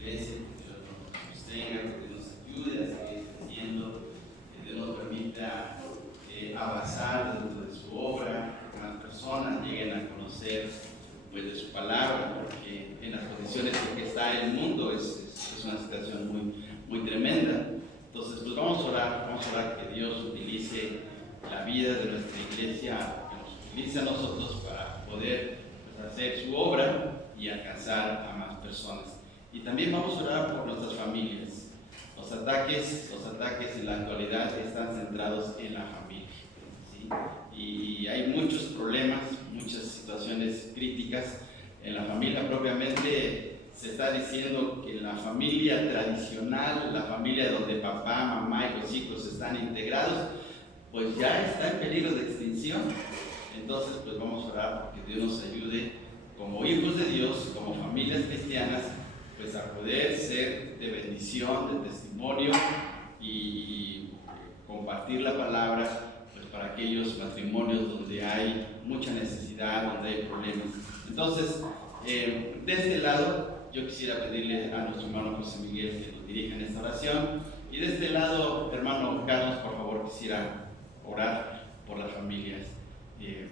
iglesia, que Dios nos sostenga, que Dios nos ayude a seguir creciendo, que Dios nos permita avanzar dentro de su obra, que más personas lleguen a conocer pues, de su palabra, porque en las condiciones en que está el mundo es una situación muy tremenda. Entonces, pues vamos a orar que Dios utilice la vida de nuestra iglesia, que nos utilice a nosotros para poder pues, hacer su obra y alcanzar a más personas. Y también vamos a orar por nuestras familias. Los ataques en la actualidad están centrados en la familia, ¿sí? Y hay muchos problemas, muchas situaciones críticas en la familia. Propiamente se está diciendo que la familia tradicional, la familia donde papá, mamá y los hijos están integrados, pues ya está en peligro de extinción. Entonces pues vamos a orar porque Dios nos ayude como hijos de Dios, como familias cristianas, pues a poder ser de bendición, de testimonio y compartir la palabra pues para aquellos matrimonios donde hay mucha necesidad, donde hay problemas. Entonces, de este lado, yo quisiera pedirle a nuestro hermano José Miguel que nos dirija en esta oración. Y de este lado, hermano Carlos, por favor, quisiera orar por las familias de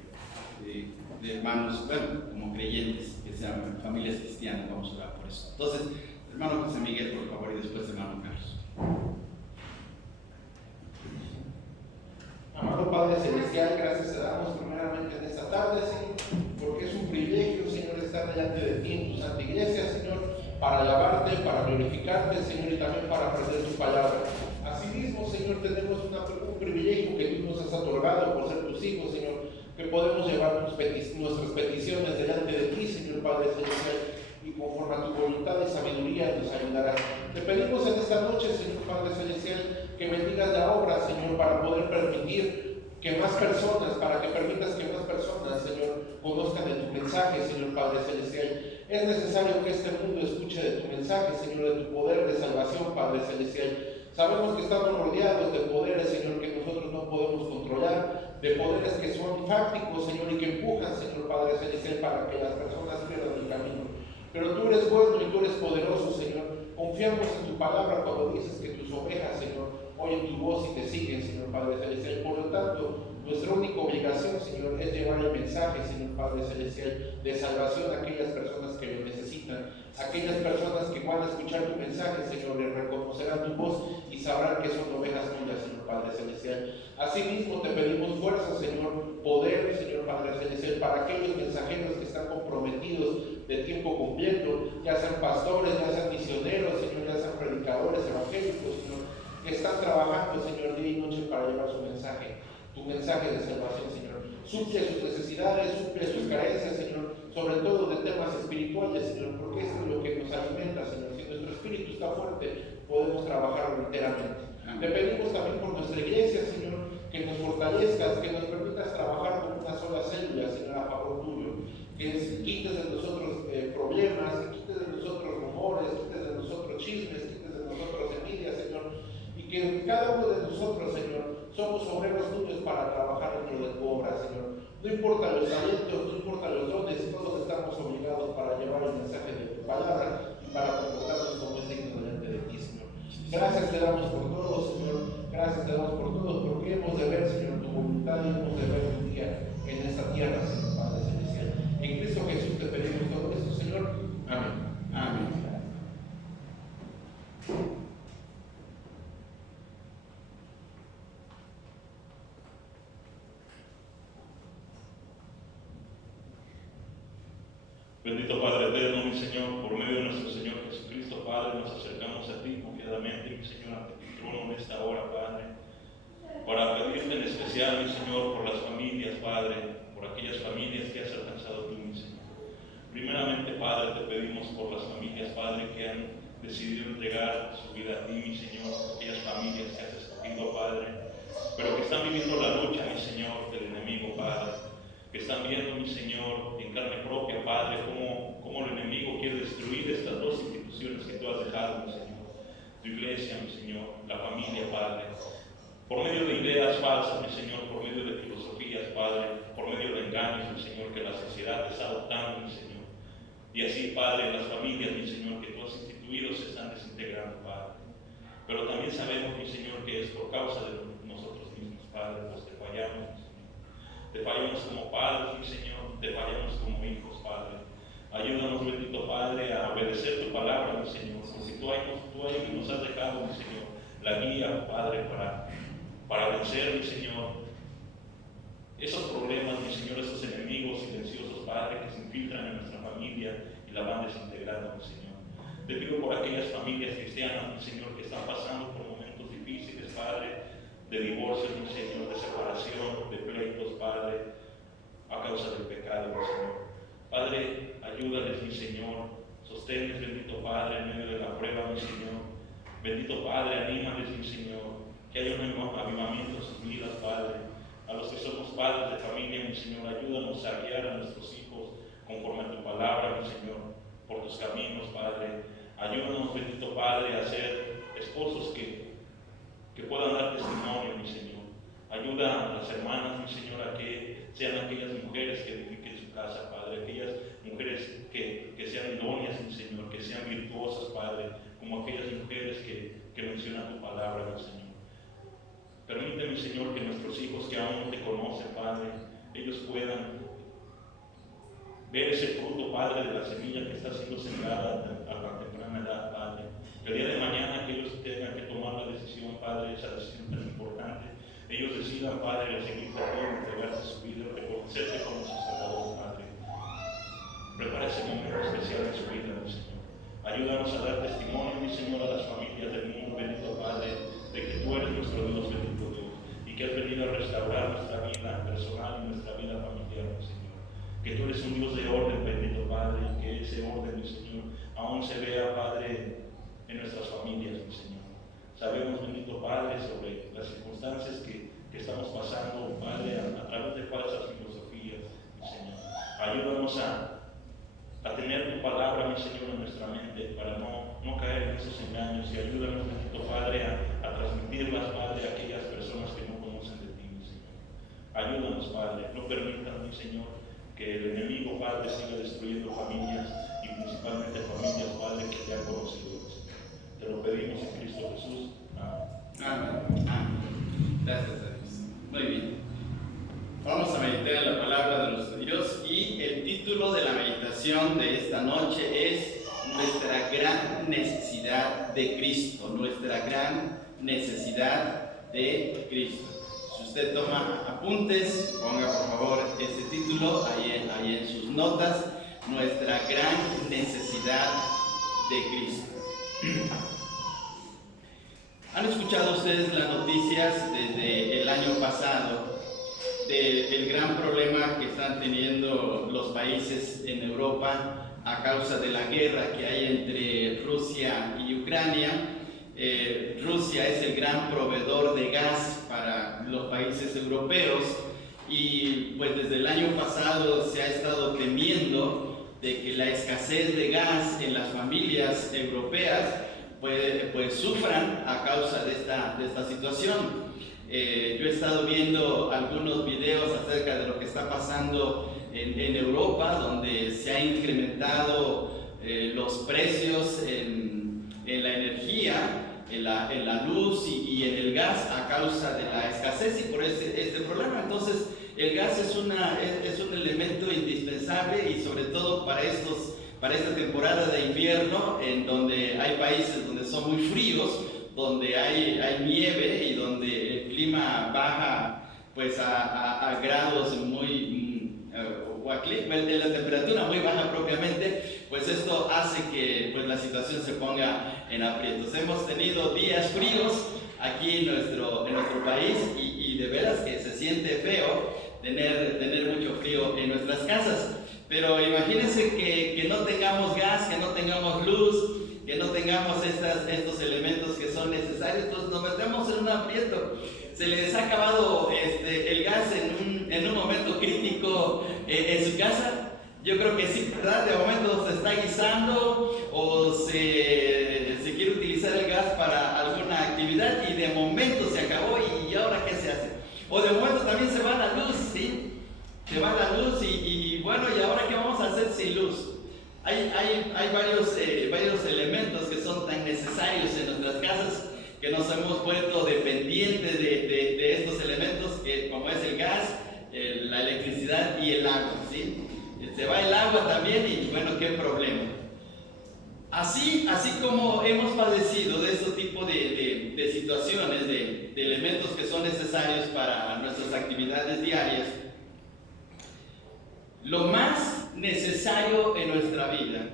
hermanos, bueno, como creyentes, que sean familias cristianas. Vamos a orar por eso. Entonces, hermano José Miguel, por favor, y después hermano Carlos. Amado Padre Celestial, gracias te damos primeramente en esta tarde, Señor, porque es un privilegio, Señor, estar delante de ti en tu santa iglesia, Señor, para alabarte, para glorificarte, Señor, y también para aprender tu palabra. Asimismo, Señor, tenemos un privilegio que tú nos has otorgado por ser tus hijos, Señor, que podemos llevar nuestras peticiones delante de ti, Señor Padre Celestial, y conforme a tu voluntad y sabiduría nos ayudarás. Te pedimos en esta noche, Señor Padre Celestial, que bendigas la obra, Señor, para poder permitir que más personas, para que permitas que más personas, Señor, conozcan de tu mensaje, Señor Padre Celestial. Es necesario que este mundo escuche de tu mensaje, Señor, de tu poder de salvación, Padre Celestial. Sabemos que estamos rodeados de poderes, Señor, que nosotros no podemos controlar, de poderes que son fácticos, Señor, y que empujan, Señor Padre Celestial, para que las personas pierdan el camino. Pero tú eres bueno y tú eres poderoso, Señor. Confiamos en tu palabra cuando dices que tus ovejas, Señor, oyen tu voz y te siguen, Señor Padre Celestial. Por lo tanto, nuestra única obligación, Señor, es llevar el mensaje, Señor Padre Celestial, de salvación a aquellas personas que lo necesitan. Aquellas personas que van a escuchar tu mensaje, Señor, le reconocerán tu voz y sabrán que son ovejas tuyas, Señor Padre Celestial. Asimismo, te pedimos fuerza, Señor, poder, Señor Padre Celestial, para aquellos mensajeros que están comprometidos de tiempo completo, ya sean pastores, ya sean misioneros, Señor, ya sean predicadores evangélicos, Señor, que están trabajando, Señor, día y noche para llevar su mensaje, tu mensaje de salvación, Señor. Suple sus necesidades, suple sus carencias, Señor, sobre todo de temas espirituales, Señor, porque esto es lo que nos alimenta, Señor. Si nuestro espíritu está fuerte, podemos trabajarlo enteramente. Te pedimos también por nuestra iglesia, Señor, que nos fortalezcas, que nos permitas trabajar con una sola célula, Señor, a favor tuyo. Que quites de nosotros problemas, que quites de nosotros rumores, quites de nosotros chismes, quites de nosotros envidias, Señor. Y que cada uno de nosotros, Señor, somos obreros tuyos para trabajar dentro de tu obra, Señor. No importa los talentos, no importa los dones, todos estamos obligados para llevar el mensaje de tu palabra y para comportarnos como es digno delante de ti, Señor. Gracias te damos por todo, Señor. Gracias te damos por todo, porque hemos de ver, Señor, tu voluntad y hemos de ver un día en esta tierra, Señor Padre Celestial. En Cristo Jesús te pedimos todo esto, Señor. Amén. Amén. Bendito Padre eterno, mi Señor, por medio de nuestro Señor Jesucristo, Padre, nos acercamos a ti confiadamente, mi Señor, ante tu trono en esta hora, Padre, para pedirte en especial, mi Señor, por las familias, Padre, por aquellas familias que has alcanzado tú, mi Señor. Primeramente, Padre, te pedimos por las familias, Padre, que han decidido entregar su vida a ti, mi Señor, aquellas familias que has escogido, Padre, pero que están viviendo la lucha, mi Señor, del enemigo, Padre, que están viendo, mi Señor, en carne propia, Padre, cómo el enemigo quiere destruir estas dos instituciones que tú has dejado, mi Señor, tu iglesia, mi Señor, la familia, Padre, por medio de ideas falsas, mi Señor, por medio de filosofías, Padre, por medio de engaños, mi Señor, que la sociedad está adoptando, mi Señor. Y así, Padre, las familias, mi Señor, que tú has instituido se están desintegrando, Padre. Pero también sabemos, mi Señor, que es por causa de nosotros mismos, Padre, pues te fallamos, mi Señor. Te fallamos como padres, mi Señor, te fallamos como hijos, Padre. Ayúdanos, bendito Padre, a obedecer tu palabra, mi Señor, porque tú ahí nos has dejado, mi Señor, la guía, Padre, para vencer, mi Señor, esos problemas, mi Señor, esos enemigos silenciosos, Padre, que se infiltran en nuestra familia y la van desintegrando, mi Señor. Te pido por aquellas familias cristianas, mi Señor, que están pasando por momentos difíciles, Padre, de divorcio, mi Señor, de separación, de pleitos, Padre, a causa del pecado, mi Señor. Padre, ayúdales, mi Señor, sosténles, bendito Padre, en medio de la prueba, mi Señor. Bendito Padre, anímales, mi Señor, que haya un avivamiento en sus vidas, Padre. A los que somos padres de familia, mi Señor, ayúdanos a guiar a nuestros hijos conforme a tu palabra, mi Señor, por tus caminos, Padre. Ayúdanos, bendito Padre, a ser esposos que puedan dar testimonio, mi Señor. Ayuda a las hermanas, mi Señor, a que sean aquellas mujeres que edifiquen su casa, Padre. Aquellas mujeres que sean idóneas, mi Señor, que sean virtuosas, Padre, como aquellas mujeres que mencionan tu palabra, mi Señor. Permíteme, Señor, que nuestros hijos que aún no te conocen, Padre, ellos puedan ver ese fruto, Padre, de la semilla que está siendo sembrada a tan temprana edad, Padre. Que el día de mañana que ellos tengan que tomar la decisión, Padre, esa decisión tan importante, ellos decidan, Padre, seguirte a ti, entregarte su vida, reconocerte como su Salvador, Padre. Prepara ese momento especial en su vida, mi Señor. Ayúdanos a dar testimonio, mi Señor, a las familias del mundo, bendito Padre, de que tú eres nuestro Dios, bendito Dios, y que has venido a restaurar nuestra vida personal y nuestra vida familiar, mi Señor. Que tú eres un Dios de orden, bendito Padre, y que ese orden, mi Señor, aún se vea, Padre, en nuestras familias, mi Señor. Sabemos, bendito Padre, sobre las circunstancias que estamos pasando, Padre, a través de falsas filosofías, mi Señor. Ayúdanos a tener tu palabra, mi Señor, en nuestra mente, para no caer en esos engaños, y ayúdanos, bendito Padre, a transmitirlas, Padre, a aquellas personas que no conocen de ti, mi Señor. Ayúdanos, Padre, no permitan, mi Señor, que el enemigo, Padre, siga destruyendo familias, y principalmente familias, Padre, que te han conocido, mi Señor. Te lo pedimos en Cristo Jesús. Amén. Amén. Amén. Gracias a Dios. Muy bien. Vamos a meditar en la palabra de nuestro Dios, y el título de la meditación de esta noche es Nuestra gran necesidad de Cristo. Nuestra gran necesidad de Cristo. Si usted toma apuntes, ponga por favor este título ahí en sus notas. Nuestra gran necesidad de Cristo. ¿Han escuchado ustedes las noticias desde el año pasado del gran problema que están teniendo los países en Europa a causa de la guerra que hay entre Rusia y Ucrania? Rusia es el gran proveedor de gas para los países europeos, y pues desde el año pasado se ha estado temiendo de que la escasez de gas en las familias europeas pues sufran a causa de esta situación. Yo he estado viendo algunos videos acerca de lo que está pasando en Europa, donde se han incrementado los precios en la energía, en la luz y en el gas a causa de la escasez y por este problema. Entonces el gas es un elemento indispensable, y sobre todo para esta temporada de invierno, en donde hay países donde son muy fríos, donde hay nieve y donde el clima baja pues a grados la temperatura muy baja propiamente, pues esto hace que pues la situación se ponga en aprietos. Hemos tenido días fríos aquí en nuestro país, y de veras que se siente feo tener mucho frío en nuestras casas. Pero imagínense que no tengamos gas, que no tengamos luz, que no tengamos estos elementos que son necesarios, pues nos metemos en un aprieto. Se les ha acabado el gas en un momento crítico en su casa. Yo creo que sí, ¿verdad? De momento se está guisando o se quiere utilizar el gas para alguna actividad, y de momento se acabó, y ahora ¿qué se hace? O de momento también se va la luz, ¿sí? Se va la luz y bueno, ¿y ahora qué vamos a hacer sin luz? hay varios elementos que son tan necesarios en nuestras casas que nos hemos vuelto dependientes de estos elementos, como es el gas, la electricidad y el agua, ¿sí? Se va el agua también y bueno, qué problema. Así como hemos padecido de este tipo de situaciones, de elementos que son necesarios para nuestras actividades diarias, lo más necesario en nuestra vida,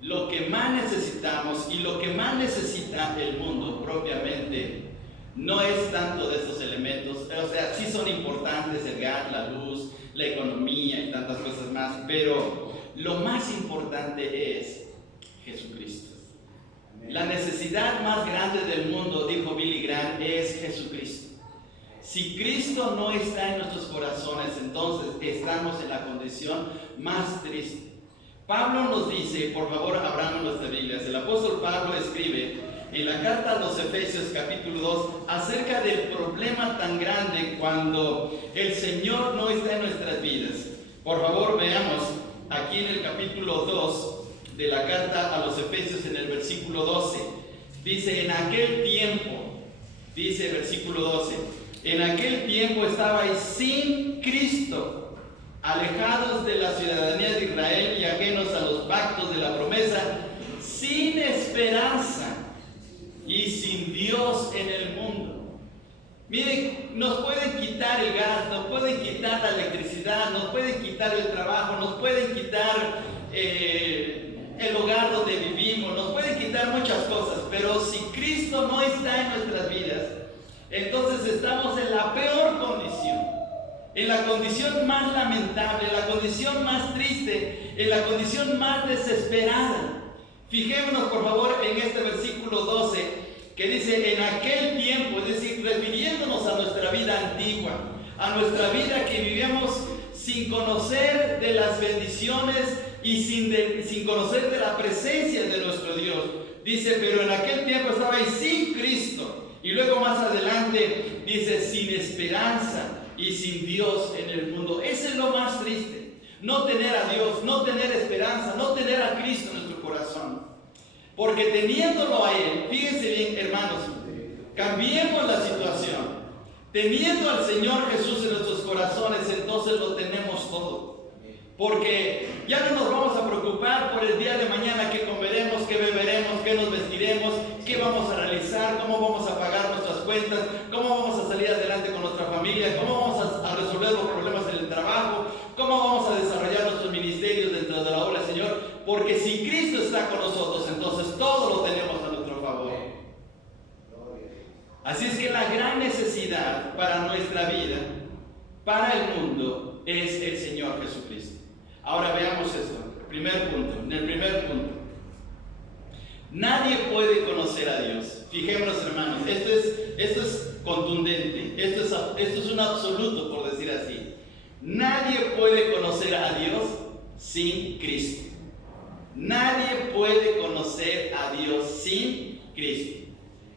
lo que más necesitamos y lo que más necesita el mundo propiamente, no es tanto de estos elementos, o sea, sí son importantes el gas, la luz, la economía y tantas cosas más, pero lo más importante es Jesucristo. La necesidad más grande del mundo, dijo Billy Graham, es Jesucristo. Si Cristo no está en nuestros corazones, entonces estamos en la condición más triste. Pablo nos dice, por favor abramos nuestras Biblias, el apóstol Pablo escribe en la carta a los Efesios capítulo 2 acerca del problema tan grande cuando el Señor no está en nuestras vidas. Por favor veamos aquí en el capítulo 2 de la carta a los Efesios en el versículo 12. Dice, en aquel tiempo, dice el versículo 12, en aquel tiempo estabais sin Cristo, alejados de la ciudadanía de Israel y ajenos a los pactos de la promesa, sin esperanza y sin Dios en el mundo. Miren, nos pueden quitar el gas, nos pueden quitar la electricidad, nos pueden quitar el trabajo, nos pueden quitar el hogar donde vivimos, nos pueden quitar muchas cosas, pero si Cristo no está en nuestras vidas, entonces estamos en la peor condición, en la condición más lamentable, en la condición más triste, en la condición más desesperada. Fijémonos por favor en este versículo 12 que dice en aquel tiempo, es decir, refiriéndonos a nuestra vida antigua, a nuestra vida que vivíamos sin conocer de las bendiciones y sin conocer de la presencia de nuestro Dios. Dice, pero en aquel tiempo estabais sin Cristo. Y luego más adelante dice, sin esperanza y sin Dios en el mundo. Ese es lo más triste. No tener a Dios, no tener esperanza, no tener a Cristo en nuestro corazón. Porque teniéndolo a Él, fíjense bien hermanos, cambiemos la situación. Teniendo al Señor Jesús en nuestros corazones, entonces lo tenemos todo. Porque ya no nos vamos a preocupar por el día de mañana, qué comeremos, qué beberemos, qué nos vestiremos, qué vamos a realizar, cómo vamos a pagar nuestras cuentas, cómo vamos a salir adelante con nuestra familia, cómo vamos a resolver los problemas en el trabajo, cómo vamos a desarrollar nuestros ministerios dentro de la obra del Señor. Porque si Cristo está con nosotros, entonces todo lo tenemos a nuestro favor. Así es que la gran necesidad para nuestra vida, para el mundo, es el Señor Jesucristo. Ahora veamos esto, en el primer punto. Nadie puede conocer a Dios. Fijémonos hermanos, esto es contundente, esto es un absoluto por decir así. Nadie puede conocer a Dios sin Cristo. Nadie puede conocer a Dios sin Cristo.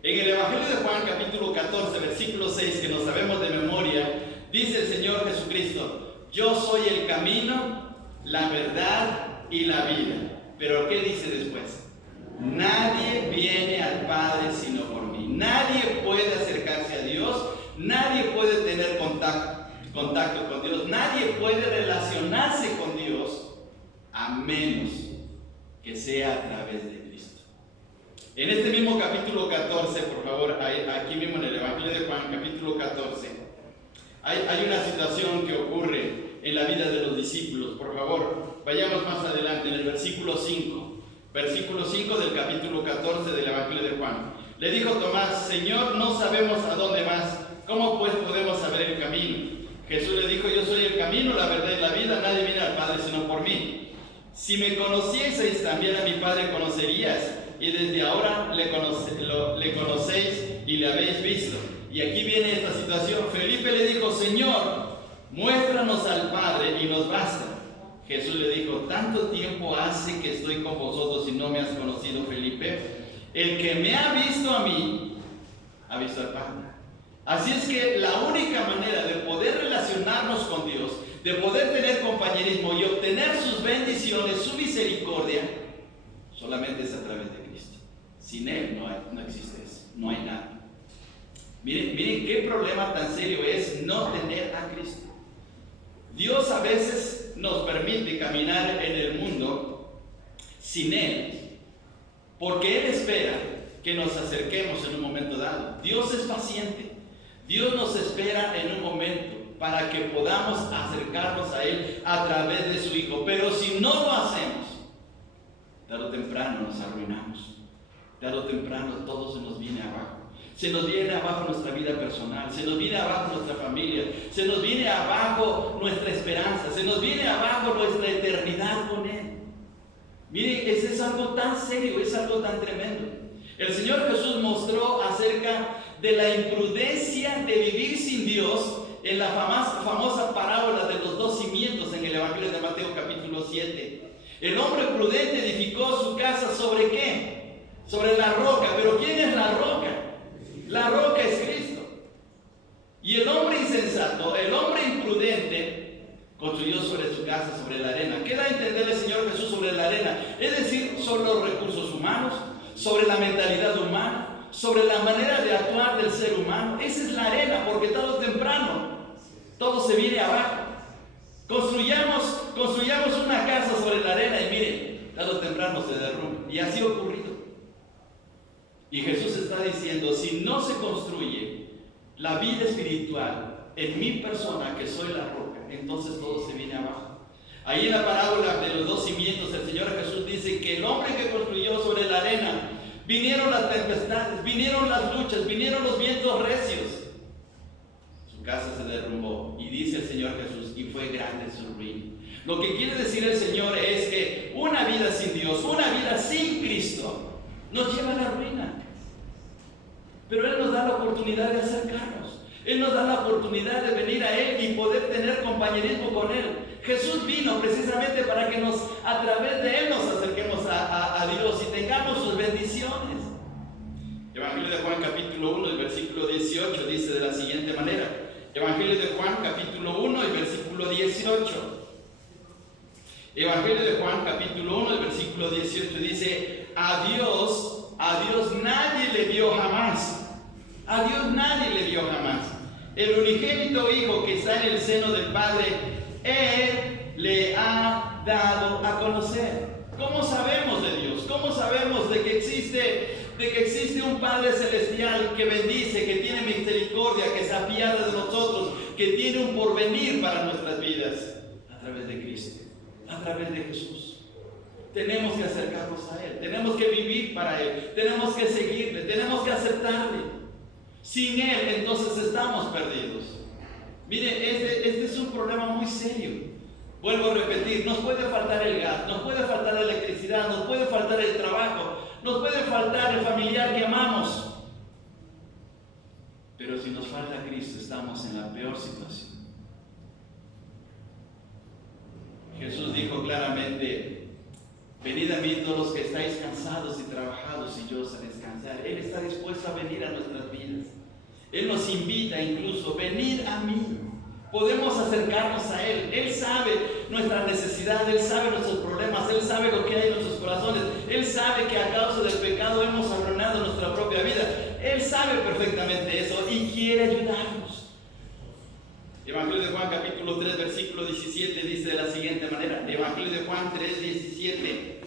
En el Evangelio de Juan capítulo 14 versículo 6 que nos sabemos de memoria, dice el Señor Jesucristo, yo soy el camino, la verdad y la vida. Pero ¿qué dice después? Nadie viene al Padre sino por mí. Nadie puede acercarse a Dios, nadie puede tener contacto con Dios, nadie puede relacionarse con Dios a menos que sea a través de Cristo. En este mismo capítulo 14, por favor, aquí mismo en el Evangelio de Juan, capítulo 14, hay una situación que ocurre en la vida de los discípulos. Por favor, vayamos más adelante en el versículo 5 del capítulo 14 del Evangelio de Juan. Le dijo Tomás, Señor, no sabemos a dónde vas, ¿cómo pues podemos saber el camino? Jesús le dijo, yo soy el camino, la verdad y la vida, nadie viene al Padre sino por mí. Si me conocieseis, también a mi Padre conocerías, y desde ahora le conocéis y le habéis visto. Y aquí viene esta situación. Felipe le dijo, Señor, muéstranos al Padre y nos basta. Jesús le dijo, tanto tiempo hace que estoy con vosotros y no me has conocido, Felipe. El que me ha visto a mí, ha visto al Padre. Así es que la única manera de poder relacionarnos con Dios, de poder tener compañerismo y obtener sus bendiciones, su misericordia, solamente es a través de Cristo. Sin Él no existe eso, no hay nada. Miren qué problema tan serio es no tener a Cristo. Dios a veces nos permite caminar en el mundo sin Él, porque Él espera que nos acerquemos en un momento dado. Dios es paciente. Dios nos espera en un momento para que podamos acercarnos a Él a través de su Hijo. Pero si no lo hacemos, tarde o temprano nos arruinamos. Tarde o temprano todo se nos viene abajo. Se nos viene abajo nuestra vida personal, se nos viene abajo nuestra familia, se nos viene abajo nuestra esperanza, se nos viene abajo nuestra eternidad con Él. Miren, ese es algo tan serio, es algo tan tremendo. El Señor Jesús mostró acerca de la imprudencia de vivir sin Dios en la famosa parábola de los dos cimientos en el Evangelio de Mateo capítulo 7. El hombre prudente edificó su casa ¿sobre qué? Sobre la roca. ¿Pero quién es la roca? La roca es Cristo. Y el hombre insensato, el hombre imprudente, construyó sobre su casa, sobre la arena. ¿Qué da a entender el Señor Jesús sobre la arena? Es decir, sobre los recursos humanos, sobre la mentalidad humana, sobre la manera de actuar del ser humano. Esa es la arena, porque tarde o temprano todo se viene abajo. Construyamos una casa sobre la arena y miren, tarde o temprano se derrumba. Y así ha ocurrido. Y Jesús está diciendo, si no se construye la vida espiritual en mi persona, que soy la roca, entonces todo se viene abajo. Ahí en la parábola de los dos cimientos, el Señor Jesús dice que el hombre que construyó sobre la arena, vinieron las tempestades, vinieron las luchas, vinieron los vientos recios. Su casa se derrumbó. Y dice el Señor Jesús, y fue grande su ruina. Lo que quiere decir el Señor es que una vida sin Dios, una vida sin Cristo, nos lleva a la ruina. Pero Él nos da la oportunidad de acercarnos. Él nos da la oportunidad de venir a Él y poder tener compañerismo con Él. Jesús vino precisamente para que a través de Él nos acerquemos a Dios y tengamos sus bendiciones. Evangelio de Juan capítulo 1, el versículo 18 dice de la siguiente manera. Evangelio de Juan capítulo 1, el versículo 18. Evangelio de Juan capítulo 1, el versículo 18 dice, a Dios nadie le vio jamás. A Dios nadie le vio jamás. El unigénito Hijo que está en el seno del Padre, Él le ha dado a conocer. ¿Cómo sabemos de Dios? ¿Cómo sabemos de que existe un Padre celestial que bendice, que tiene misericordia, que se apiada de nosotros, que tiene un porvenir para nuestras vidas? A través de Cristo, a través de Jesús. Tenemos que acercarnos a Él, tenemos que vivir para Él, tenemos que seguirle, tenemos que aceptarle. Sin Él, entonces estamos perdidos. Mire, este es un problema muy serio. Vuelvo a repetir, nos puede faltar el gas, nos puede faltar la electricidad, nos puede faltar el trabajo, nos puede faltar el familiar que amamos. Pero si nos falta Cristo, estamos en la peor situación. Jesús dijo claramente, venid a mí todos los que estáis cansados y trabajados y yo os haré descansar. Él está dispuesto a venir a nuestras vidas. Él nos invita incluso, venid a mí. Podemos acercarnos a Él. Él sabe nuestra necesidad, Él sabe nuestros problemas, Él sabe lo que hay en nuestros corazones. Él sabe que a causa del pecado hemos arruinado nuestra propia vida. Él sabe perfectamente eso y quiere ayudarnos. Evangelio de Juan capítulo 3 versículo 17 dice de la siguiente manera. Evangelio de Juan 3, 17.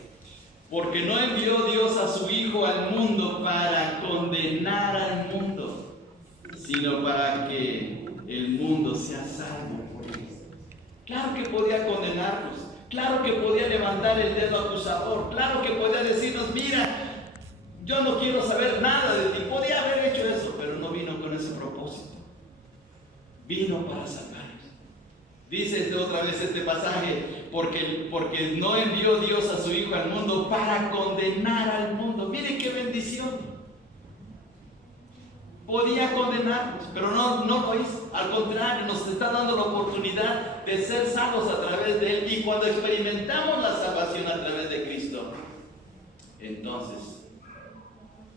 Porque no envió Dios a su Hijo al mundo para condenar al mundo, sino para que el mundo sea salvo por Él. Claro que podía condenarnos, claro que podía levantar el dedo acusador, claro que podía decirnos, mira, yo no quiero saber nada de ti. Podía haber hecho eso, pero no vino con ese propósito. Vino para salvarnos. Dice otra vez este pasaje, porque no envió Dios a su Hijo al mundo para condenar al mundo. Mire qué bendición. Podía condenarnos, pero no lo hizo. Al contrario, nos está dando la oportunidad de ser salvos a través de Él. Y cuando experimentamos la salvación a través de Cristo, entonces,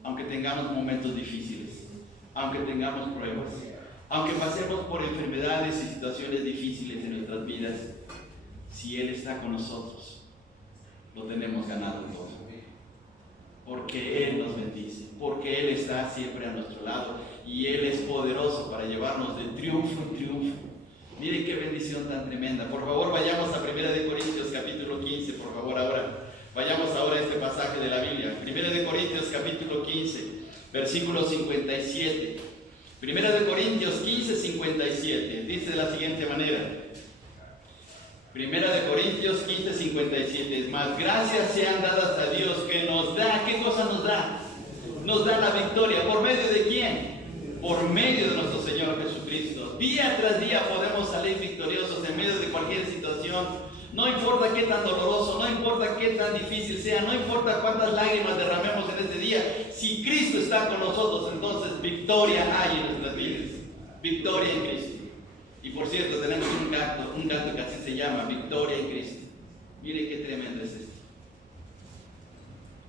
aunque tengamos momentos difíciles, aunque tengamos pruebas, Aunque pasemos por enfermedades y situaciones difíciles en nuestras vidas, si Él está con nosotros, lo tenemos ganado todo. Porque Él nos bendice, porque Él está siempre a nuestro lado y Él es poderoso para llevarnos de triunfo en triunfo. Miren qué bendición tan tremenda. Por favor, vayamos a 1 Corintios capítulo 15, por favor, ahora. Vayamos ahora a este pasaje de la Biblia. 1 Corintios capítulo 15, versículo 57. 1 Corintios 15, 57. Dice de la siguiente manera. 1 Corintios 15, 57. Es más, gracias sean dadas a Dios que nos da. ¿Qué cosa nos da? Nos da la victoria. ¿Por medio de quién? Por medio de nuestro Señor Jesucristo. Día tras día podemos salir victoriosos en medio de cualquier situación. No importa qué tan doloroso, no importa qué tan difícil sea, no importa cuántas lágrimas derramemos en este día. Si Cristo está con nosotros, entonces victoria hay en nuestras vidas. Victoria en Cristo. Y por cierto, tenemos un gato que así se llama, Victoria en Cristo. Mire qué tremendo es esto.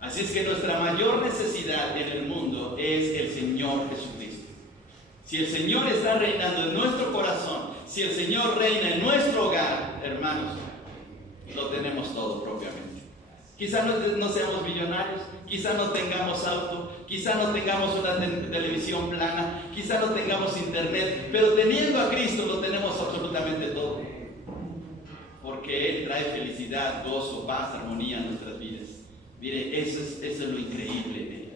Así es que nuestra mayor necesidad en el mundo es el Señor Jesucristo. Si el Señor está reinando en nuestro corazón, si el Señor reina en nuestro hogar, hermanos, lo tenemos todo propiamente. Quizá no seamos millonarios, quizá no tengamos auto, quizá no tengamos una televisión plana, quizá no tengamos internet, pero teniendo a Cristo lo tenemos absolutamente todo. Porque Él trae felicidad, gozo, paz, armonía a nuestras vidas. Mire, eso es lo increíble de Él.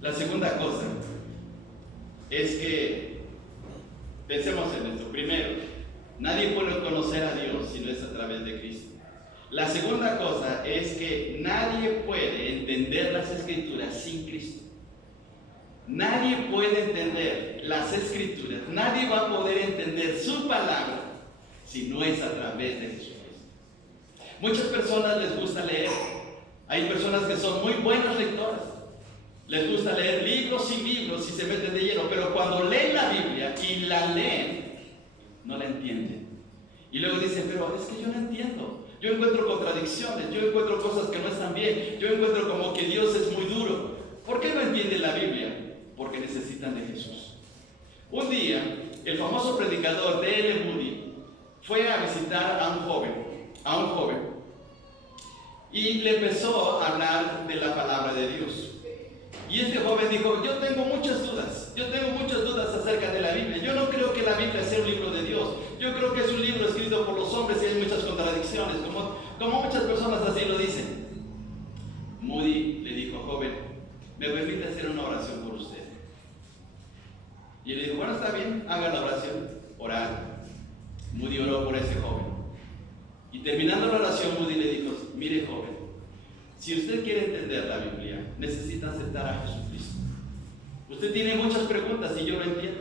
La segunda cosa es que pensemos en esto. Primero, nadie puede conocer a Dios si no es a través de Cristo. La segunda cosa es que nadie puede entender las Escrituras sin Cristo. Nadie puede entender las Escrituras, nadie va a poder entender su palabra si no es a través de Jesucristo. Muchas personas les gusta leer. Hay personas que son muy buenas lectoras. Les gusta leer libros y libros y se meten de lleno, pero cuando leen la Biblia y la leen, no la entienden. Y luego dicen, pero es que yo no entiendo. Yo encuentro contradicciones, yo encuentro cosas que no están bien, yo encuentro como que Dios es muy duro. ¿Por qué no entienden la Biblia? Porque necesitan de Jesús. Un día, el famoso predicador D.L. Moody fue a visitar a un joven, y le empezó a hablar de la palabra de Dios. Y este joven dijo, yo tengo muchas dudas acerca de la Biblia. Yo no creo que la Biblia sea un libro de Dios. Yo creo que es un libro escrito por los hombres y hay muchas contradicciones, como muchas personas así lo dicen. Moody le dijo, joven, ¿me permite hacer una oración por usted? Y él le dijo, bueno, está bien, haga la oración. Orar. Moody oró por ese joven. Y terminando la oración, Moody le dijo, mire joven, si usted quiere entender la Biblia, necesita aceptar a Jesucristo. Usted tiene muchas preguntas y yo lo entiendo.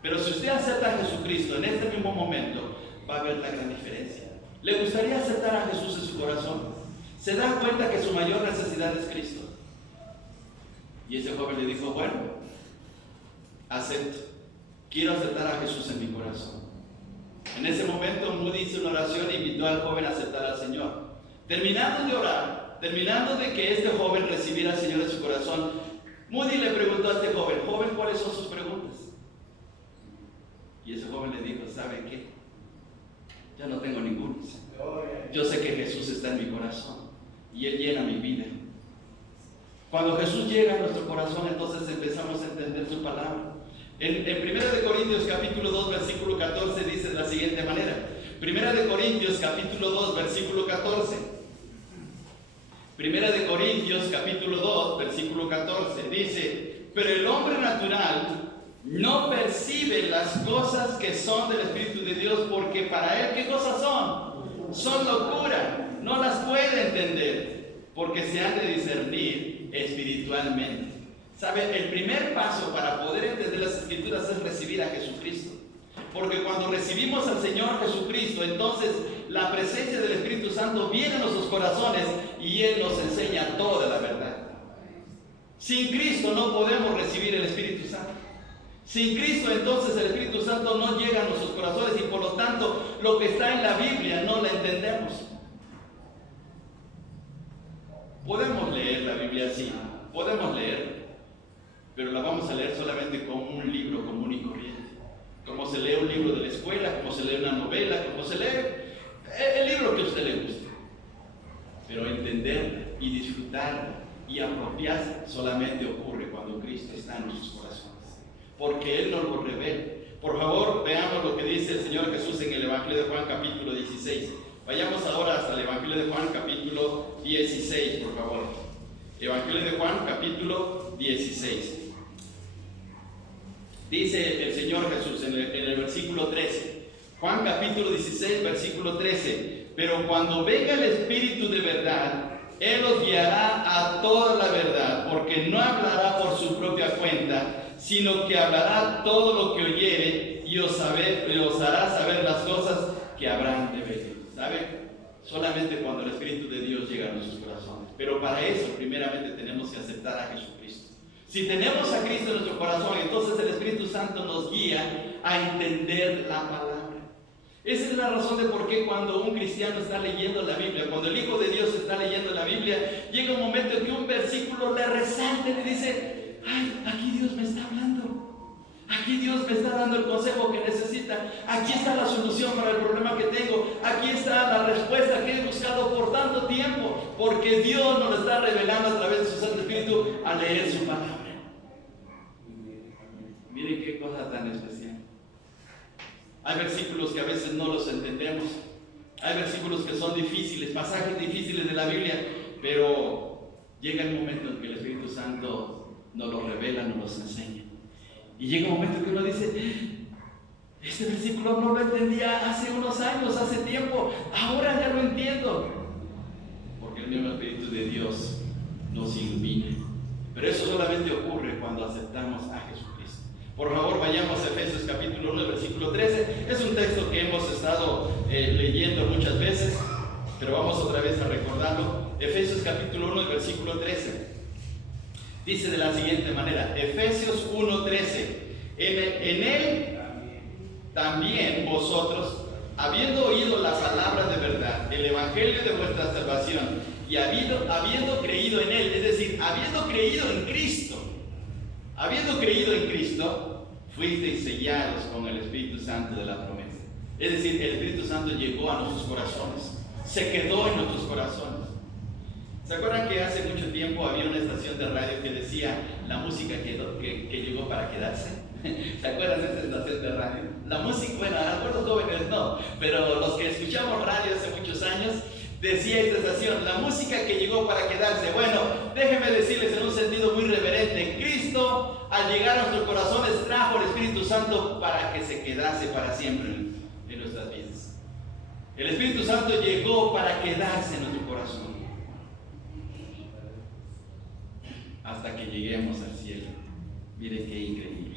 Pero si usted acepta a Jesucristo en este mismo momento, va a ver la gran diferencia. ¿Le gustaría aceptar a Jesús en su corazón? ¿Se da cuenta que su mayor necesidad es Cristo? Y ese joven le dijo, bueno, acepto. Quiero aceptar a Jesús en mi corazón. En ese momento Moody hizo una oración e invitó al joven a aceptar al Señor. Terminando de orar, terminando de que este joven recibiera al Señor en su corazón, Moody le preguntó a este joven, joven, ¿cuáles son sus preguntas? Y ese joven le dijo, ¿sabe qué? Ya no tengo ninguna. Yo sé que Jesús está en mi corazón y Él llena mi vida. Cuando Jesús llega a nuestro corazón, entonces empezamos a entender su palabra. En 1 Corintios capítulo 2, versículo 14 dice de la siguiente manera. 1 Corintios capítulo 2, versículo 14. 1 Corintios capítulo 2, versículo 14 dice, pero el hombre natural no percibe las cosas que son del Espíritu de Dios, porque para él, ¿qué cosas son? Son locura, no las puede entender, porque se han de discernir espiritualmente. ¿Sabe? El primer paso para poder entender las Escrituras es recibir a Jesucristo. Porque cuando recibimos al Señor Jesucristo, entonces la presencia del Espíritu Santo viene a nuestros corazones y Él nos enseña toda la verdad. Sin Cristo no podemos recibir el Espíritu Santo. Sin Cristo entonces el Espíritu Santo no llega a nuestros corazones y por lo tanto lo que está en la Biblia no la entendemos. Podemos leer la Biblia así, podemos leer. pero la vamos a leer solamente como un libro común y corriente. Como se lee un libro de la escuela, como se lee una novela, como se lee el libro que a usted le guste. Pero entenderla y disfrutarla y apropiarse solamente ocurre cuando Cristo está en nuestros corazones, porque Él nos lo revela. Por favor, veamos lo que dice el Señor Jesús en el Evangelio de Juan capítulo 16. Vayamos ahora hasta el Evangelio de Juan capítulo 16, por favor. Evangelio de Juan capítulo 16. Dice el Señor Jesús en el versículo 13. Juan capítulo 16, versículo 13. Pero cuando venga el Espíritu de verdad, Él os guiará a toda la verdad, porque no hablará por su propia cuenta, sino que hablará todo lo que oyere y os hará saber las cosas que habrán de venir. ¿Sabe? Solamente cuando el Espíritu de Dios llega a nuestros corazones. Pero para eso, primeramente, tenemos que aceptar a Jesucristo. Si tenemos a Cristo en nuestro corazón, entonces el Espíritu Santo nos guía a entender la palabra. Esa es la razón de por qué cuando un cristiano está leyendo la Biblia, cuando el Hijo de Dios está leyendo la Biblia, llega un momento en que un versículo le resalta y le dice: ay, aquí Dios me está hablando, aquí Dios me está dando el consejo que necesita, aquí está la solución para el problema que tengo, aquí está la respuesta que he buscado por tanto tiempo, porque Dios nos lo está revelando a través de su Santo Espíritu al leer su palabra. Miren qué cosa tan especial. Hay versículos que a veces no los entendemos, hay versículos que son difíciles, pasajes difíciles de la Biblia, pero llega el momento en que el Espíritu Santo nos los revela, nos los enseña. Y llega un momento en que uno dice: este versículo no lo entendía hace unos años, hace tiempo, ahora ya lo entiendo. Porque el mismo Espíritu de Dios nos ilumina. Pero eso solamente ocurre cuando aceptamos a Jesucristo. Por favor, vayamos a Efesios capítulo 1, versículo 13. Es un texto que hemos estado leyendo muchas veces, pero vamos otra vez a recordarlo. Efesios capítulo 1, versículo 13. Dice de la siguiente manera, Efesios 1, 13. En él también vosotros, habiendo oído la palabra de verdad, el evangelio de vuestra salvación, y habiendo creído en él, es decir, habiendo creído en Cristo, fuisteis sellados con el Espíritu Santo de la promesa. Es decir, el Espíritu Santo llegó a nuestros corazones, se quedó en nuestros corazones. ¿Se acuerdan que hace mucho tiempo había una estación de radio que decía la música que llegó para quedarse? ¿Se acuerdan de esa estación de radio? La música, bueno, algunos jóvenes no, pero los que escuchamos radio hace muchos años, decía esta estación, la música que llegó para quedarse. Bueno, déjenme decirles en un sentido muy reverente, Cristo al llegar a nuestros corazones trajo el Espíritu Santo para que se quedase para siempre en nuestras vidas. El Espíritu Santo llegó para quedarse en nuestro corazón hasta que lleguemos al cielo. Miren qué increíble.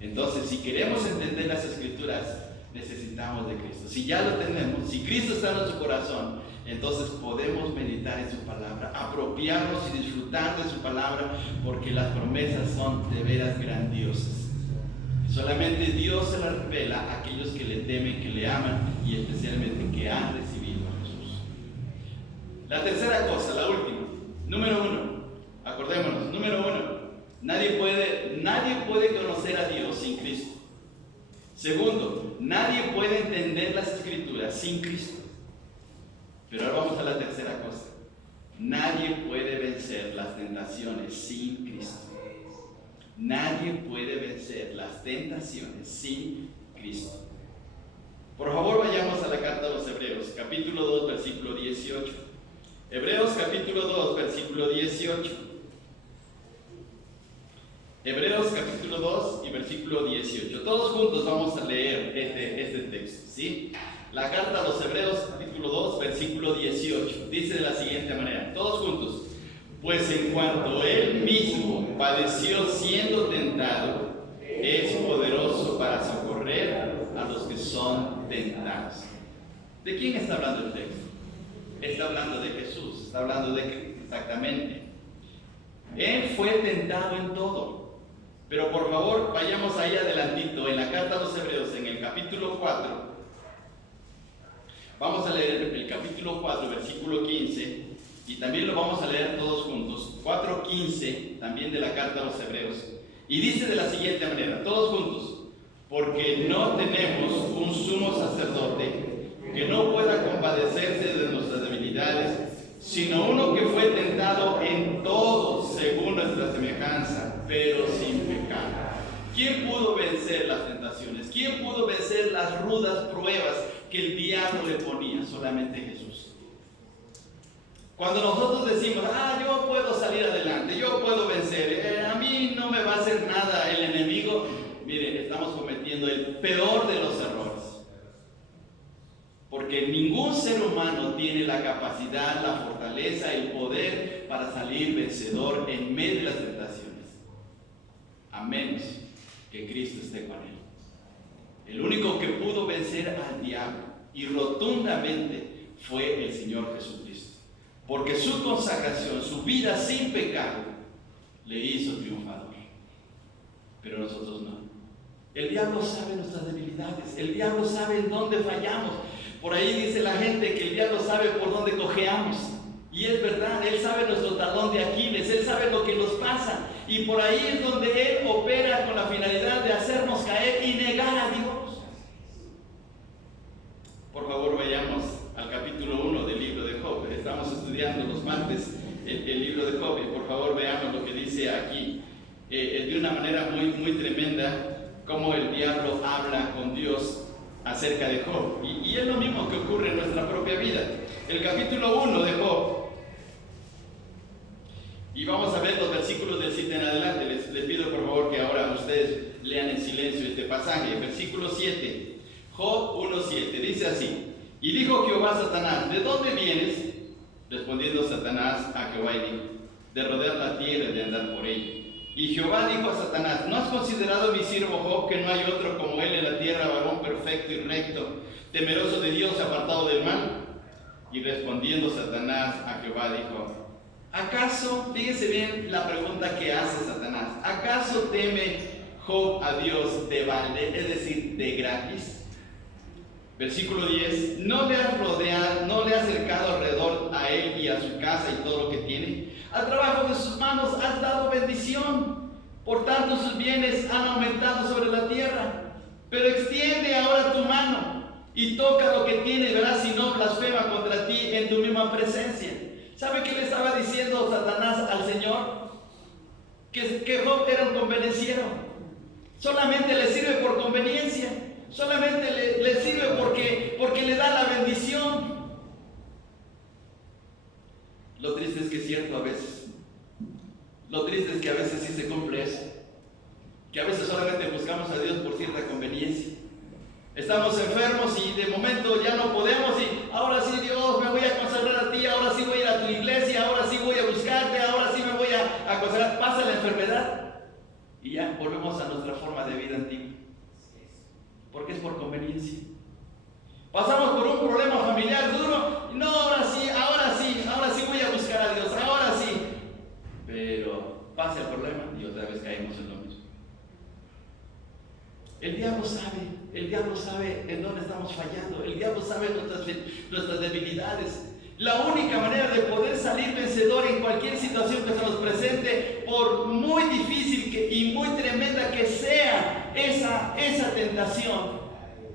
Entonces, si queremos entender las Escrituras, necesitamos de Cristo. Si ya lo tenemos, si Cristo está en nuestro corazón, entonces podemos meditar en su palabra, apropiarnos y disfrutar de su palabra, porque las promesas son de veras grandiosas. Solamente Dios se las revela a aquellos que le temen, que le aman y especialmente que han recibido a Jesús. La tercera cosa, la última, número 1, acordémonos, número 1, nadie puede conocer a Dios sin Cristo. Segundo, nadie puede entender las Escrituras sin Cristo. Pero ahora vamos a la tercera cosa. Nadie puede vencer las tentaciones sin Cristo. Nadie puede vencer las tentaciones sin Cristo. Por favor, vayamos a la carta a los Hebreos, capítulo 2, versículo 18. Hebreos, capítulo 2, versículo 18. Hebreos capítulo 2 y versículo 18. Todos juntos vamos a leer este texto, ¿sí? La carta a los Hebreos capítulo 2, versículo 18. Dice de la siguiente manera, todos juntos. Pues en cuanto Él mismo padeció siendo tentado, es poderoso para socorrer a los que son tentados. ¿De quién está hablando el texto? Está hablando de Jesús, está hablando de Cristo, exactamente. Él fue tentado en todo. Pero por favor, vayamos ahí adelantito, en la carta a los Hebreos, en el capítulo 4. Vamos a leer el capítulo 4, versículo 15, y y también lo vamos a leer todos juntos, 4:15, también de la carta a los Hebreos, y dice de la siguiente manera, todos juntos: porque no tenemos un sumo sacerdote que no pueda compadecerse de nuestras debilidades, sino uno que fue tentado en todo según nuestra semejanza, pero sin pecado. ¿Quién pudo vencer las tentaciones? ¿Quién pudo vencer las rudas pruebas que el diablo le ponía? Solamente Jesús. Cuando nosotros decimos, yo puedo salir adelante, yo puedo vencer, a mí no me va a hacer nada el enemigo, miren, estamos cometiendo el peor de los errores. Porque ningún ser humano tiene la capacidad, la fortaleza, el poder para salir vencedor en medio de las tentaciones, a menos que Cristo esté con él. El único que pudo vencer al diablo y rotundamente fue el Señor Jesucristo, porque su consagración, su vida sin pecado, le hizo triunfador. Pero nosotros no. El diablo sabe nuestras debilidades, el diablo sabe en dónde fallamos. Por ahí dice la gente que el diablo sabe por dónde cojeamos. Y es verdad, él sabe nuestro talón de Aquiles, él sabe lo que nos pasa. Y por ahí es donde él opera con la finalidad de hacernos caer y negar a Dios. Por favor, vayamos al capítulo 1 del libro de Job. Estamos estudiando los martes el libro de Job. Y por favor, veamos lo que dice aquí. De una manera muy tremenda, cómo el diablo habla con Dios acerca de Job, y es lo mismo que ocurre en nuestra propia vida. El capítulo 1 de Job, y vamos a ver los versículos del 7 en adelante. Les pido por favor que ahora ustedes lean en silencio este pasaje. Versículo 7, Job 1:7, dice así: y dijo Jehová a Satanás, ¿de dónde vienes? Respondiendo Satanás a Jehová y dijo: de rodear la tierra y de andar por ella. Y Jehová dijo a Satanás: ¿no has considerado mi siervo Job, que no hay otro como él en la tierra, varón perfecto y recto, temeroso de Dios, apartado del mal? Y respondiendo Satanás a Jehová dijo: ¿acaso, fíjese bien la pregunta que hace Satanás, ¿acaso teme Job a Dios de balde, es decir, de gratis? Versículo 10, ¿no le has rodeado, no le has cercado alrededor a él y a su casa y todo lo que tiene? Al trabajo de sus manos has dado bendición, por tanto sus bienes han aumentado sobre la tierra. Pero extiende ahora tu mano y toca lo que tiene, y verás si no blasfema contra ti en tu misma presencia. ¿Sabe qué le estaba diciendo Satanás al Señor? Que Job era un convenenciero. Solamente le sirve por conveniencia. Solamente le sirve porque le da la bendición. Lo triste es que es cierto a veces. Lo triste es que a veces sí se cumple eso. Que a veces solamente buscamos a Dios por cierta conveniencia. Estamos enfermos y de momento ya no podemos, y ahora sí, Dios, me voy a consagrar a ti, ahora sí voy a ir a tu iglesia, ahora sí voy a buscarte, ahora sí me voy a consagrar. Pasa la enfermedad y ya volvemos a nuestra forma de vida antigua. Porque es por conveniencia. Pasamos por un problema familiar duro, no, ahora sí voy a buscar a Dios, ahora sí. Pero pasa el problema y otra vez caemos en lo mismo. El diablo sabe en dónde estamos fallando, el diablo sabe nuestras debilidades. La única manera de poder salir vencedor en cualquier situación que se nos presente, por muy difícil y muy tremenda que sea esa tentación,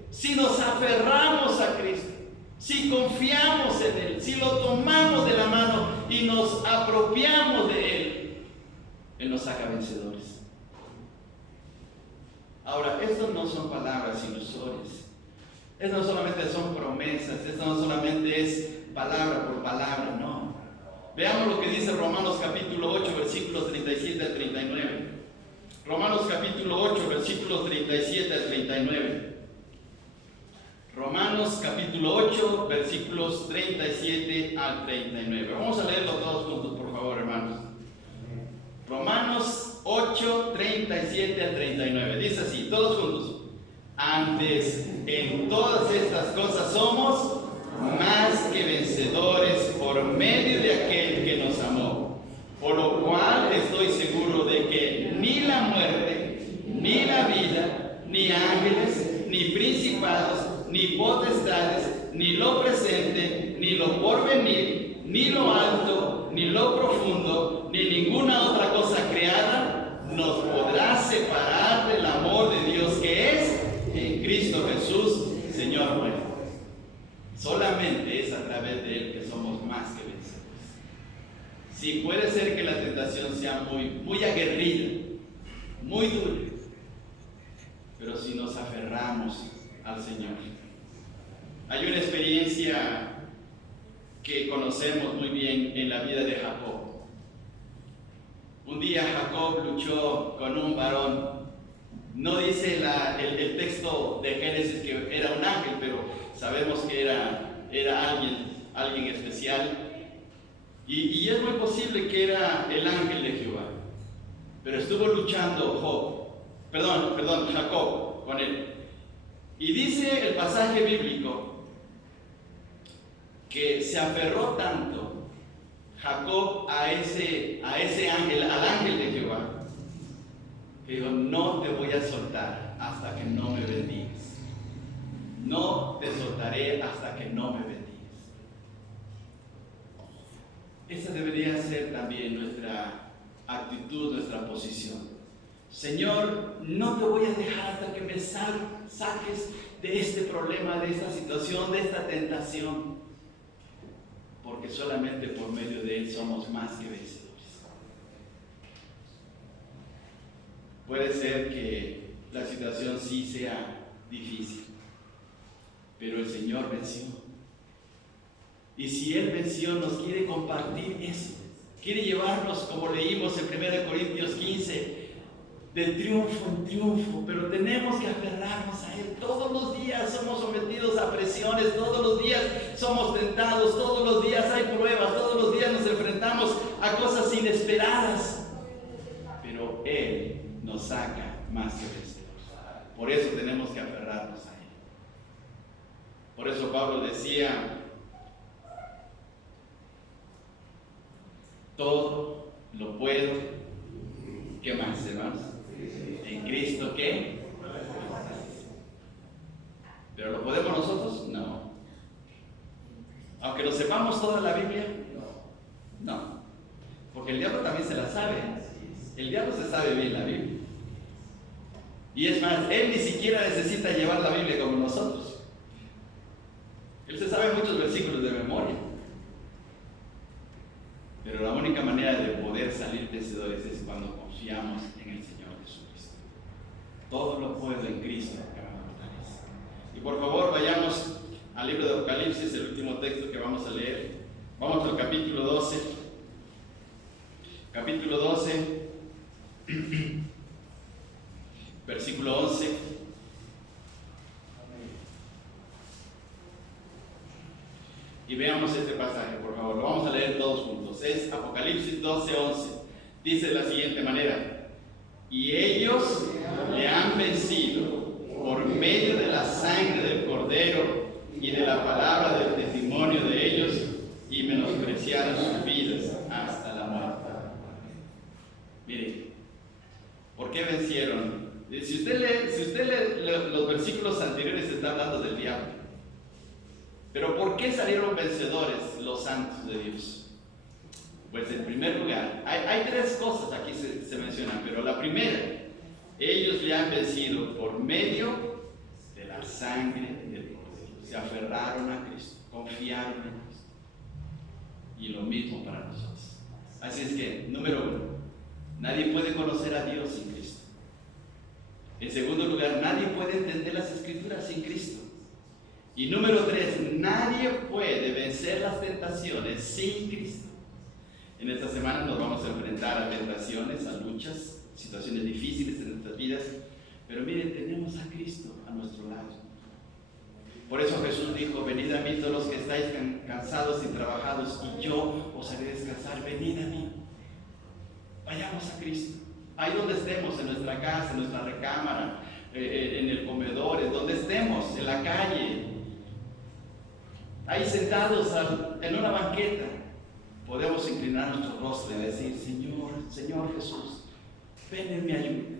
si nos aferramos a Cristo, si confiamos en Él, si lo tomamos de la mano y nos apropiamos de Él, Él nos saca vencedores. Ahora, esto no son palabras ilusorias, esto no solamente son promesas, esto no solamente es palabra por palabra, no. Veamos lo que dice Romanos capítulo 8, versículos 37 al 39. Romanos capítulo 8, versículos 37 al 39. Romanos capítulo 8, versículos 37 al 39. Vamos a leerlo todos juntos, por favor, hermanos. Romanos 8, 37 al 39. Dice así, todos juntos: antes, en todas estas cosas somos más que vencedores por medio de aquel que nos amó. Por lo cual estoy seguro de que ni la muerte, ni la vida, ni ángeles, ni principados, ni potestades, ni lo presente, ni lo porvenir, ni lo alto, más que vencedores. Sí, puede ser que la tentación sea muy aguerrida, muy dura, pero si nos aferramos al Señor. Hay una experiencia que conocemos muy bien en la vida de Jacob. Un día Jacob luchó con un varón. No dice el texto de Génesis que era un ángel, pero sabemos que era alguien especial. Y es muy posible que era el ángel de Jehová. Pero estuvo luchando Jacob con él. Y dice el pasaje bíblico que se aferró tanto Jacob a ese ángel, al ángel de Jehová, que dijo: no te voy a soltar hasta que no me bendigas. No te soltaré hasta que no me bendigas. Esa debería ser también nuestra actitud, nuestra posición. Señor, no te voy a dejar hasta que me saques de este problema, de esta situación, de esta tentación, porque solamente por medio de Él somos más que vencedores. Puede ser que la situación sí sea difícil, pero el Señor venció. Y si Él venció, nos quiere compartir eso. Quiere llevarnos, como leímos en 1 Corintios 15, de triunfo en triunfo, pero tenemos que aferrarnos a Él. Todos los días somos sometidos a presiones, todos los días somos tentados, todos los días hay pruebas, todos los días nos enfrentamos a cosas inesperadas, pero Él nos saca más que vencedores. Por eso tenemos que aferrarnos a Él. Por eso Pablo decía: todo lo puedo. ¿Qué más, hermanos? En Cristo, ¿qué? ¿Pero lo podemos nosotros? No. Aunque lo sepamos toda la Biblia, no. Porque el diablo también se la sabe. El diablo se sabe bien la Biblia. Y es más, él ni siquiera necesita llevar la Biblia como nosotros. Él se sabe muchos versículos de memoria. Pero la única manera de poder salir vencedores es cuando confiamos en el Señor Jesucristo. Todo lo puedo en Cristo que me fortalece. Y por favor, vayamos al libro de Apocalipsis, el último texto que vamos a leer. Vamos al capítulo 12. Capítulo 12, versículo 11. Y veamos este pasaje, por favor. Lo vamos a leer todos juntos. Es Apocalipsis 12:11. Dice de la siguiente manera: y ellos le han vencido por medio de la sangre del Cordero y de la palabra del testimonio de ellos, y menospreciaron sus vidas hasta la muerte. Mire, ¿por qué vencieron? Si usted lee los versículos anteriores, está hablando del diablo. Pero ¿por qué salieron vencedores los santos de Dios? Pues en primer lugar, hay tres cosas aquí se mencionan, pero la primera, ellos le han vencido por medio de la sangre del Cordero. Se aferraron a Cristo, confiaron en Cristo. Y lo mismo para nosotros. Así es que, número uno, nadie puede conocer a Dios sin Cristo. En segundo lugar, nadie puede entender las Escrituras sin Cristo. Y número 3, nadie puede vencer las tentaciones sin Cristo. En esta semana nos vamos a enfrentar a tentaciones, a luchas, situaciones difíciles en nuestras vidas. Pero miren, tenemos a Cristo a nuestro lado. Por eso Jesús dijo: venid a mí todos los que estáis cansados y trabajados, y yo os haré descansar. Venid a mí. Vayamos a Cristo. Ahí donde estemos, en nuestra casa, en nuestra recámara, en el comedor, en donde estemos, en la calle, ahí sentados en una banqueta, podemos inclinar nuestro rostro y decir: Señor Jesús, ven en mi ayuda,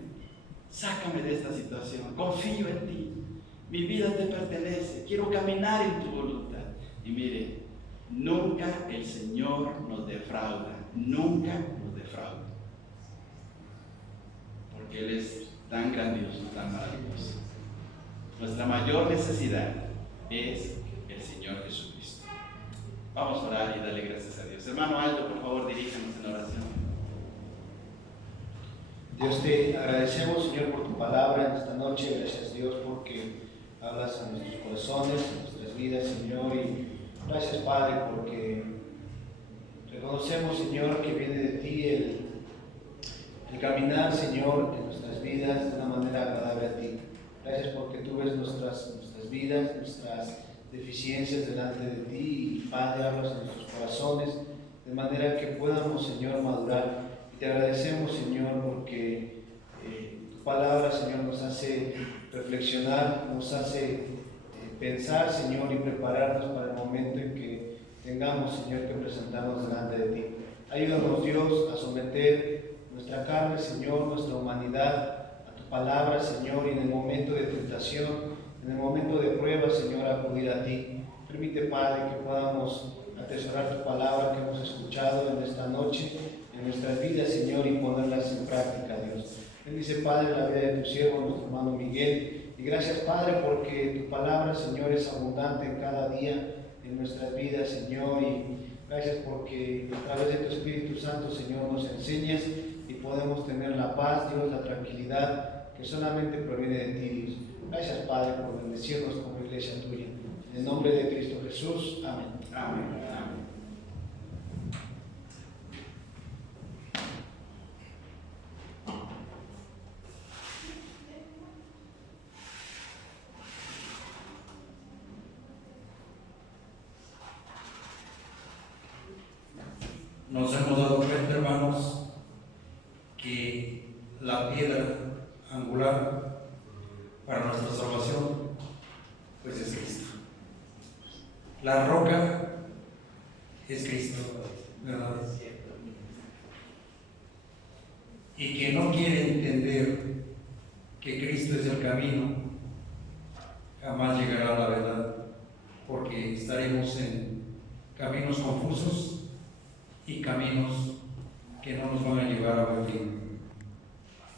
sácame de esta situación, confío en ti, mi vida te pertenece, quiero caminar en tu voluntad. Y mire, nunca el Señor nos defrauda, nunca nos defrauda, porque Él es tan grandioso, tan maravilloso. Nuestra mayor necesidad es el Señor Jesucristo. Vamos a orar y darle gracias a Dios. Hermano Aldo, por favor, dirígenos en oración. Dios, te agradecemos, Señor, por tu palabra en esta noche. Gracias, Dios, porque hablas a nuestros corazones, a nuestras vidas, Señor. Y gracias, Padre, porque reconocemos, Señor, que viene de ti el caminar, Señor, en nuestras vidas de una manera agradable a ti. Gracias porque tú ves nuestras vidas, nuestras deficiencias delante de ti. Y, Padre, hablas a nuestros corazones de manera que podamos, Señor, madurar. Te agradecemos, Señor, porque tu palabra, Señor, nos hace reflexionar, nos hace pensar, Señor, y prepararnos para el momento en que tengamos, Señor, que presentarnos delante de ti. Ayúdanos, Dios, a someter nuestra carne, Señor, nuestra humanidad a tu palabra, Señor, y en el momento de tentación, en el momento de prueba, Señor, acudir a ti. Permite, Padre, que podamos atesorar tu palabra que hemos escuchado en esta noche, en nuestras vidas, Señor, y ponerlas en práctica, Dios. Bendice, Padre, la vida de tu siervo, nuestro hermano Miguel. Y gracias, Padre, porque tu palabra, Señor, es abundante en cada día en nuestras vidas, Señor. Y gracias porque a través de tu Espíritu Santo, Señor, nos enseñas y podemos tener la paz, Dios, la tranquilidad que solamente proviene de ti, Dios. Gracias, Padre, por bendecirnos como iglesia tuya. En el nombre de Cristo Jesús. Amén. Amén. Amén. Nos hemos dado cuenta, hermanos, que la piedra angular para nuestra salvación, pues es Cristo. La roca es Cristo, ¿verdad? Y quien no quiere entender que Cristo es el camino, jamás llegará a la verdad, porque estaremos en caminos confusos y caminos que no nos van a llevar a buen fin.